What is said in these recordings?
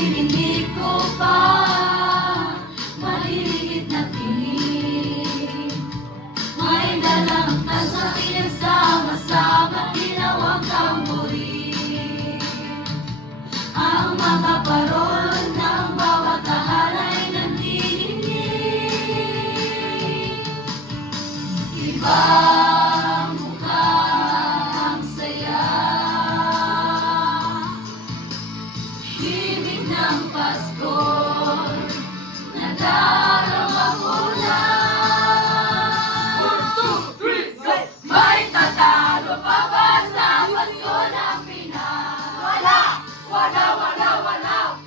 Naririnig ko pa maliliit na tinig. May dalang tansa pinagsama-sama, tinawag tamburi. Ang mga parol ng bawat tahanay nandinig. Ibang mukhang saya, himig ng Pasko, nadarama ko na. 1, 2, 3, go! May tatalo pa ba sa Pasko ng Pinas? Wala! Wala, wala, wala!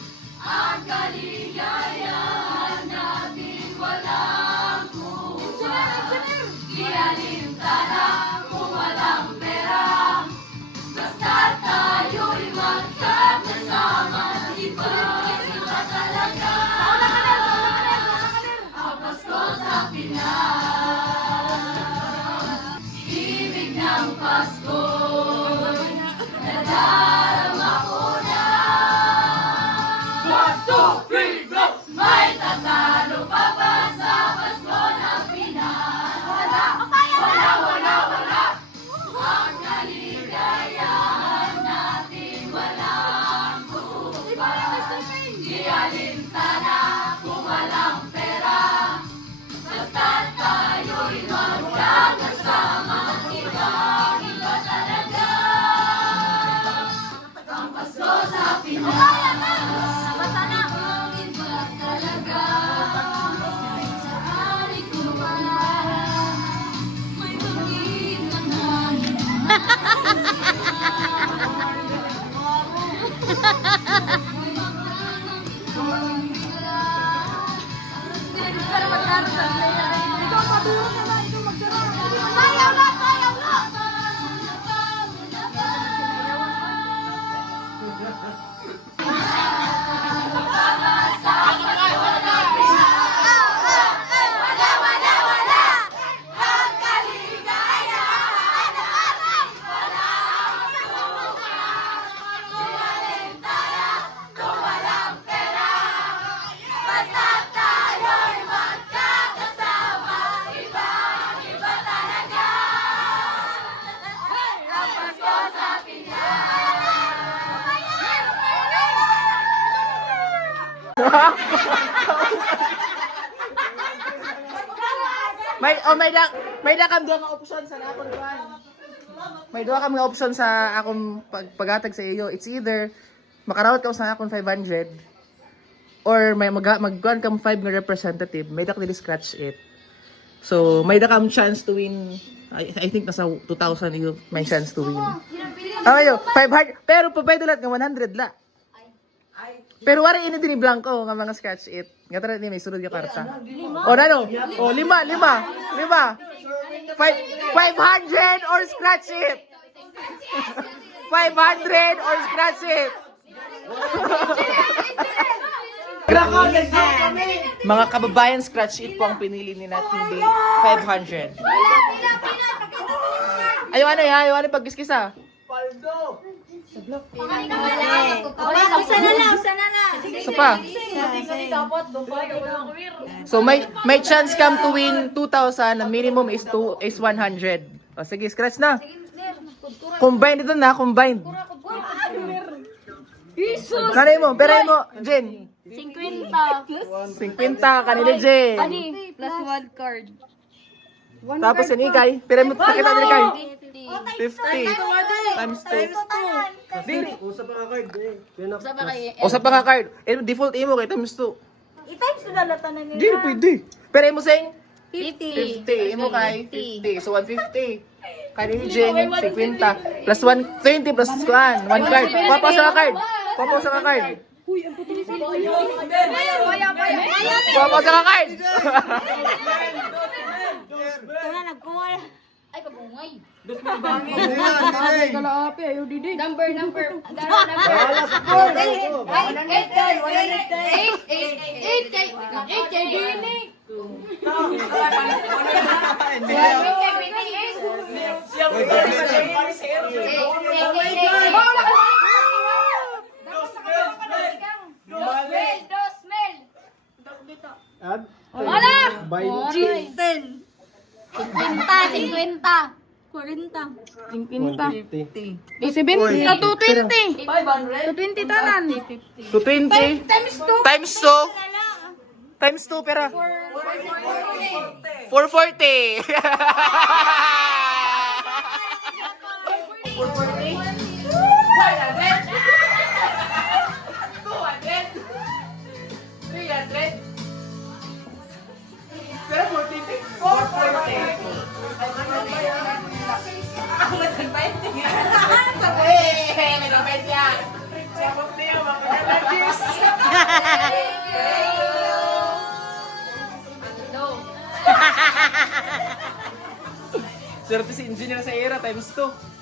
Ang kaligayahan natin walang kuha. Di alintana kung walang pera, basta tayo'y magkakasama. Iba talaga ang Pasko sa Pinas. Ibig ng Pasko, nadarama ko na. 1, 2, 3, go! May tatalo pa ba sa Pasko ng Pinas? Wala! Wala, wala, wala! Ang kaligayahan natin walang kupa. Di alintana kung walang pera, basta tayo'y magkakasama. Iba talaga ang Pasko sa Pinas. Iba talaga kahit saan ikaw may pag-ibig. May dakam duha ka option sa akong kuan. May duha ka mga option sa akong paghatag sa iyo. It's either makarawat ka sa akong 500 or may magkuan kang 5 nga representative. May dak dili scratch it. So, may dakam chance to win. I think nasa 2,000 you may chance to win. Ayo, 500 pero pwede lang nga 100 la. Pero wala ini din blanco nga mga scratch it. Nga tara ni may sunod nga karta. O ano? O 5. 500 or scratch it. 500 or scratch it. Mga kababayan, scratch it po ang pinili ni natin di 500. Ayaw ano pag-kiskisa. Usa na lang. So pa. So may chance come to win 2,000. Ang minimum is 100. O sige, scratch na. Combine ito na, combine. Kanay mo, peray mo, Jen. 50. 50 kanila, Jen. Plus 1 card. Tapos yung ikay, peray mo, sakit natin ikay. 50 times 2. Usap pa nga card eh. O sa pang card. Default imo kay times 2. I-times na lata na nila. Hindi, pwede. Pero imo sing 50. 50. Imo kay 50. So 150. Kanini Jen, 50. Plus 120 plus 1. 1 card. Papasa ka card. Papasa ka card. Papasa ka card. Ay, pabungay. Number. Add. Wala! 20. 50. 50. 150. 70. 220. 500. 220 tanan. 220 Times 2. times 2 times 2 pera 440. 30 si engineer sa era times 2.